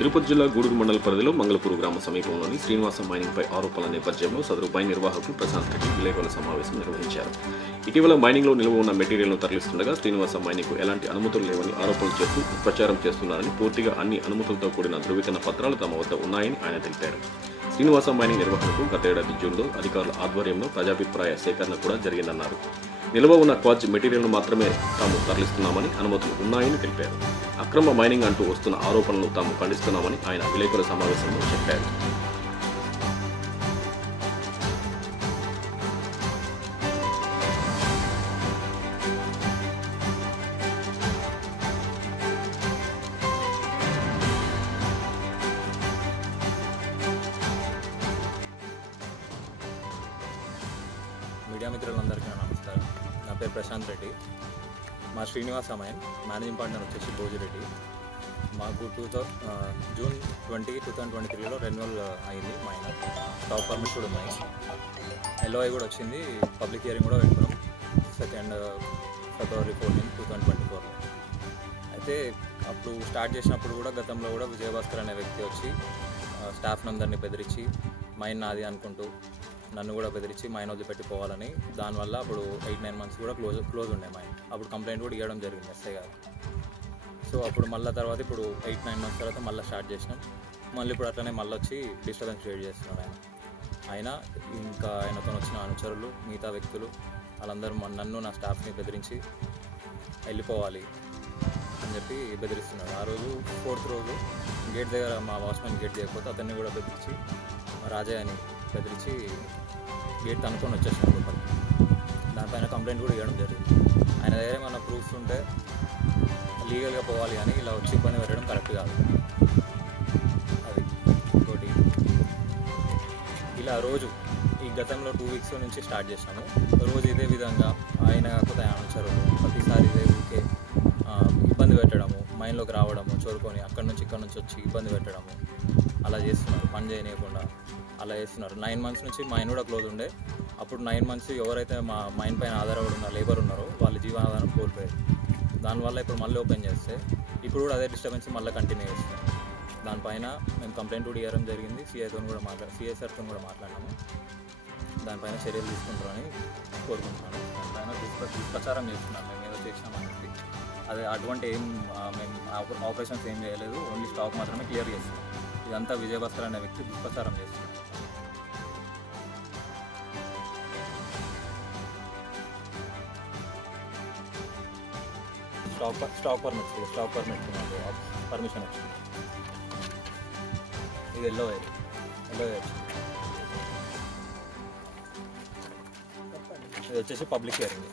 తిరుపతి జిల్లా గూడూరు మండల పరిధిలో మంగళపూరు గ్రామ సమీపంలోని శ్రీనివాస మైనింగ్పై ఆరోపణల నేపథ్యంలో సదరు మైన్ నిర్వాహకులు ప్రశాంత్ రెడ్డి విలేకరుల సమావేశం నిర్వహించారు. ఇటీవల మైనింగ్లో నిల్వ ఉన్న మెటీరియల్ను తరలిస్తుండగా శ్రీనివాస మైనింగ్కు ఎలాంటి అనుమతులు లేవని ఆరోపణలు చేస్తూ ప్రచారం చేస్తున్నారని, పూర్తిగా అన్ని అనుమతులతో కూడిన ధృవీకరణ పత్రాలు తమ వద్ద ఉన్నాయని ఆయన తెలిపారు. శ్రీనివాస మైనింగ్ నిర్వహణకు గతేడాది జూన్లో అధికారుల ఆధ్వర్యంలో ప్రజాభిప్రాయ సేకరణ కూడా జరిగిందన్నారు. నిల్వ ఉన్న క్వార్జ్ మెటీరియల్ను మాత్రమే తాము తరలిస్తున్నామని, అనుమతులు ఉన్నాయని తెలిపారు. అక్రమ మైనింగ్ అంటూ వస్తున్న ఆరోపణలను తాము ఖండిస్తున్నామని ఆయన విలేకరుల సమావేశంలో చెప్పారు. మీడియా మిత్రులందరికీ నమస్కారం. నా పేరు ప్రశాంత్ రెడ్డి. మా శ్రీనివాస మైన్ మేనేజింగ్ పార్ట్నర్ వచ్చేసి భోజిరెడ్డి. మాకు జూన్ 20, 2023లో రెన్యువల్ అయింది. మైన్ స్టాక్ పర్మిట్స్ కూడా ఉన్నాయి, ఎల్ఓఐ కూడా వచ్చింది, పబ్లిక్ హియరింగ్ కూడా పెట్టుకున్నాం 2 ఫిబ్రవరి 14, 2024. అయితే అప్పుడు స్టార్ట్ చేసినప్పుడు కూడా గతంలో కూడా విజయభాస్కర్ అనే వ్యక్తి వచ్చి స్టాఫ్ అందరినీ బెదిరించి మైన్ నాది అనుకుంటూ నన్ను కూడా బెదిరించి మైన్ వదిలిపెట్టిపోవాలని, దానివల్ల అప్పుడు 8-9 మంత్స్ కూడా క్లోజ్ ఉండే మైన్. అప్పుడు కంప్లైంట్ కూడా ఇవ్వడం జరిగింది ఎస్ఐ గారు. సో అప్పుడు మళ్ళీ తర్వాత ఇప్పుడు 8-9 మంత్స్ తర్వాత మళ్ళీ స్టార్ట్ చేసినాం. మళ్ళీ ఇప్పుడు అట్లనే మళ్ళీ వచ్చి డిస్టర్బెన్స్ క్రియేట్ చేస్తున్నారు ఆయన ఇంకా ఆయనతో వచ్చిన అనుచరులు, మిగతా వ్యక్తులు వాళ్ళందరూ నన్ను, నా స్టాఫ్ని బెదిరించి వెళ్ళిపోవాలి అని చెప్పి బెదిరిస్తున్నారు. ఆ రోజు 4th రోజు గేట్ దగ్గర మా వాచ్మెన్ గేట్ చేయకపోతే అతన్ని కూడా బెదిరించి, రాజయ్య అని బెదిరించి గేట్ అనుకొని వచ్చేసాను లోపలికి. దానిపైన కంప్లైంట్ కూడా ఇవ్వడం జరిగింది. ఆయన దగ్గర ఏమైనా ప్రూఫ్స్ ఉంటే లీగల్గా పోవాలి, కానీ ఇలా వచ్చి ఇబ్బంది పెట్టడం కరెక్ట్ కాదు. అది ఇంకోటి, ఇలా రోజు ఈ గతంలో 2 వీక్స్ నుంచి స్టార్ట్ చేసినాము. రోజు ఇదే విధంగా ఆయన కాకపోతే ఆయన అనుచరులు ప్రతిసారి ఇదే ఊరికే ఇబ్బంది పెట్టడము, మైన్లోకి రావడము, చోరుకొని అక్కడి నుంచి ఇక్కడ నుంచి వచ్చి ఇబ్బంది పెట్టడము, అలా చేస్తున్నారు. పని చేయనీయకుండా అలా చేస్తున్నారు. 9 మంత్స్ నుంచి మైన్ కూడా క్లోజ్ ఉండే. అప్పుడు 9 మంత్స్ ఎవరైతే మా మైన్ పైన ఆధారపడి ఉన్న లేబర్ ఉన్నారో వాళ్ళ జీవనాధారం కోల్పోయారు. దానివల్ల ఇప్పుడు మళ్ళీ ఓపెన్ చేస్తే ఇప్పుడు కూడా అదే డిస్టర్బెన్స్ మళ్ళీ కంటిన్యూ చేస్తున్నారు. దానిపైన మేము కంప్లైంట్ కూడా ఇవ్వడం జరిగింది. సిఐ సార్తో కూడా మాట్లాడినాము. దానిపైన చర్యలు తీసుకుంటారని కోరుకుంటున్నాను. దానిపైన దుష్ప్రచారం చేస్తున్నాం మేము ఏదో చేసినామని చెప్పి. అదే అటువంటి మేము ఆపరేషన్స్ ఏం చేయలేదు, ఓన్లీ స్టాక్ మాత్రమే క్లియర్ చేస్తున్నాం. ఇదంతా విజయభాస్కర్ అనే వ్యక్తి దుష్ప్రచారం చేస్తున్నాం. స్టాక్ పర్మిట్ పర్మిషన్ వచ్చింది. ఇది ఎల్ఓఐ వచ్చింది. ఇది వచ్చేసి పబ్లిక్ హియరింగ్.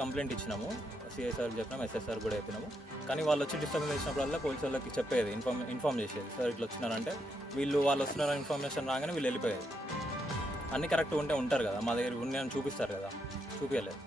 కంప్లైంట్ ఇచ్చినాము, సిఐ సార్కి చెప్పినాము, ఎస్ఎస్ఆర్ కూడా చెప్పినాము. కానీ వాళ్ళు వచ్చి డిస్టర్బెన్స్ చేసినప్పుడల్లా పోలీసు వాళ్ళకి చెప్పేది, ఇన్ఫామ్ చేసేది. సార్ ఇట్లా వచ్చినారంటే వాళ్ళు వస్తున్నారని ఇన్ఫర్మేషన్ రాగానే వీళ్ళు వెళ్ళిపోయేది. అన్నీ కరెక్ట్గా ఉంటే ఉంటారు కదా, మా దగ్గర ఉన్నాయని చూపిస్తారు కదా, చూపించలేదు.